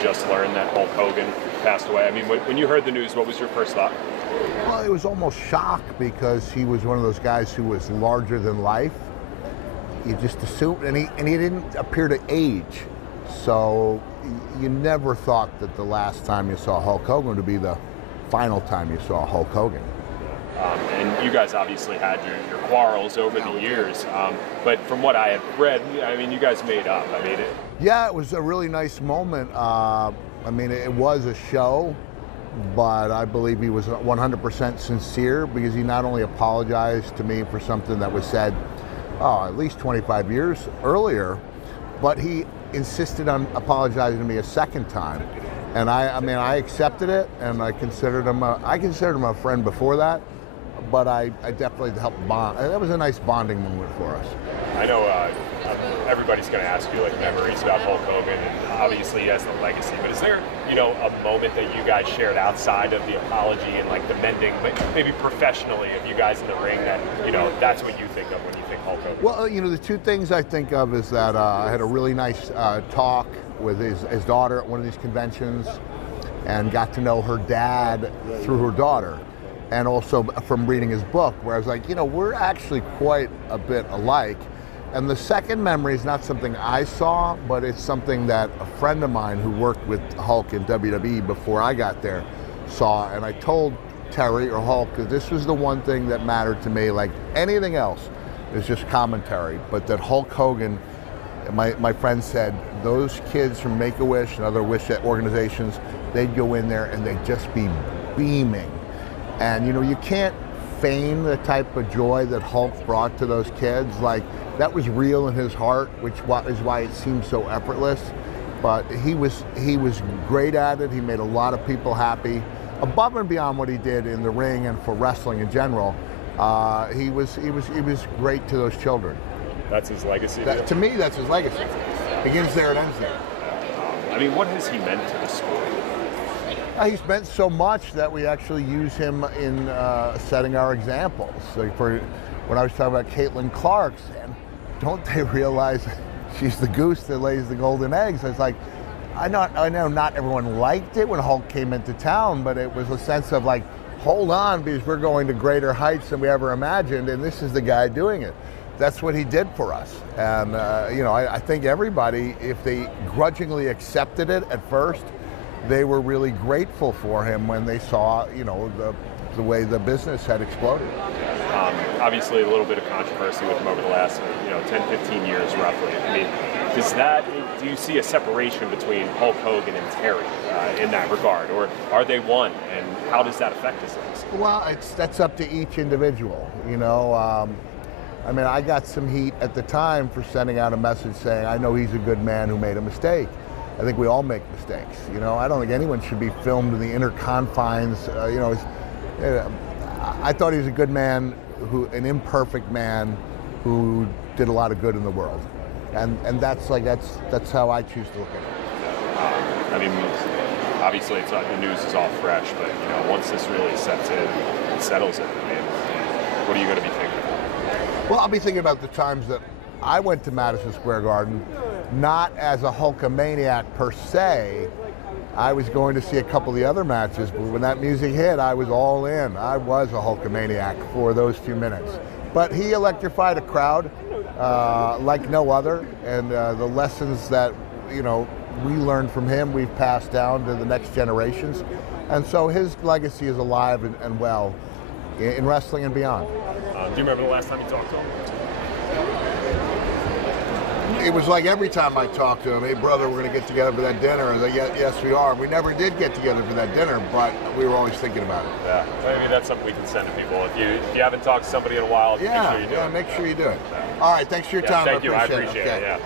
just learned that Hulk Hogan passed away. I mean, when you heard the news, what was your first thought? Well, it was almost shock because he was one of those guys who was larger than life. You just assumed, and he didn't appear to age. So you never thought that the last time you saw Hulk Hogan would be the final time you saw Hulk Hogan. And you guys obviously had your quarrels over the years, but from what I have read, I mean, you guys made up. I mean, yeah, it was a really nice moment. I mean, it was a show, but I believe he was 100% sincere because he not only apologized to me for something that was said at least 25 years earlier, but he insisted on apologizing to me a second time. And I mean, I accepted it, and I considered him a friend before that, but I definitely helped bond. That was a nice bonding moment for us. I know everybody's going to ask you like memories about Hulk Hogan, and obviously he has the legacy, but is there, a moment that you guys shared outside of the apology and like the mending, but maybe professionally of you guys in the ring that, that's what you think of when you think Hulk Hogan? Well, the two things I think of is that I had a really nice talk with his daughter at one of these conventions and got to know her dad through her daughter. And also from reading his book, where I was like, we're actually quite a bit alike. And the second memory is not something I saw, but it's something that a friend of mine who worked with Hulk in WWE before I got there saw. And I told Terry or Hulk that this was the one thing that mattered to me, like anything else is just commentary. But that Hulk Hogan, my friend said, those kids from Make-A-Wish and other wish organizations, they'd go in there and they'd just be beaming. And you can't feign the type of joy that Hulk brought to those kids. Like, that was real in his heart, which is why it seemed so effortless. But he was great at it. He made a lot of people happy, above and beyond what he did in the ring and for wrestling in general. He was great to those children. That's his legacy. To me, that's his legacy. Begins there and ends there. I mean, what has he meant to the sport? He's meant so much that we actually use him in setting our examples. Like when I was talking about Caitlin Clark, and don't they realize she's the goose that lays the golden eggs? It's like, I know not everyone liked it when Hulk came into town, but it was a sense of like, hold on, because we're going to greater heights than we ever imagined, and this is the guy doing it. That's what he did for us. And I think everybody, if they grudgingly accepted it at first, they were really grateful for him when they saw, the way the business had exploded. Obviously, a little bit of controversy with him over the last, 10, 15 years, roughly. I mean, do you see a separation between Hulk Hogan and Terry in that regard, or are they one? And how does that affect his legacy? Well, that's up to each individual. I mean, I got some heat at the time for sending out a message saying, I know he's a good man who made a mistake. I think we all make mistakes. I don't think anyone should be filmed in the inner confines. I thought he was a good man, an imperfect man who did a lot of good in the world, and that's how I choose to look at it. I mean, obviously, the news is all fresh, but once this really sets in and settles in, I mean, what are you going to be thinking about? Well, I'll be thinking about the times that I went to Madison Square Garden. Not as a Hulkamaniac per se. I was going to see a couple of the other matches, but when that music hit, I was all in. I was a Hulkamaniac for those few minutes. But he electrified a crowd like no other, and the lessons that we learned from him, we've passed down to the next generations. And so his legacy is alive and well in wrestling and beyond. Do you remember the last time you talked to him? It was like every time I talked to him, hey brother, we're going to get together for that dinner. I was like, yes we are. We never did get together for that dinner, but we were always thinking about it. Yeah, maybe that's something we can send to people. If you haven't talked to somebody in a while, make sure you do it. Make sure you do it. All right, thanks for your time. Thank you. I appreciate it. Yeah.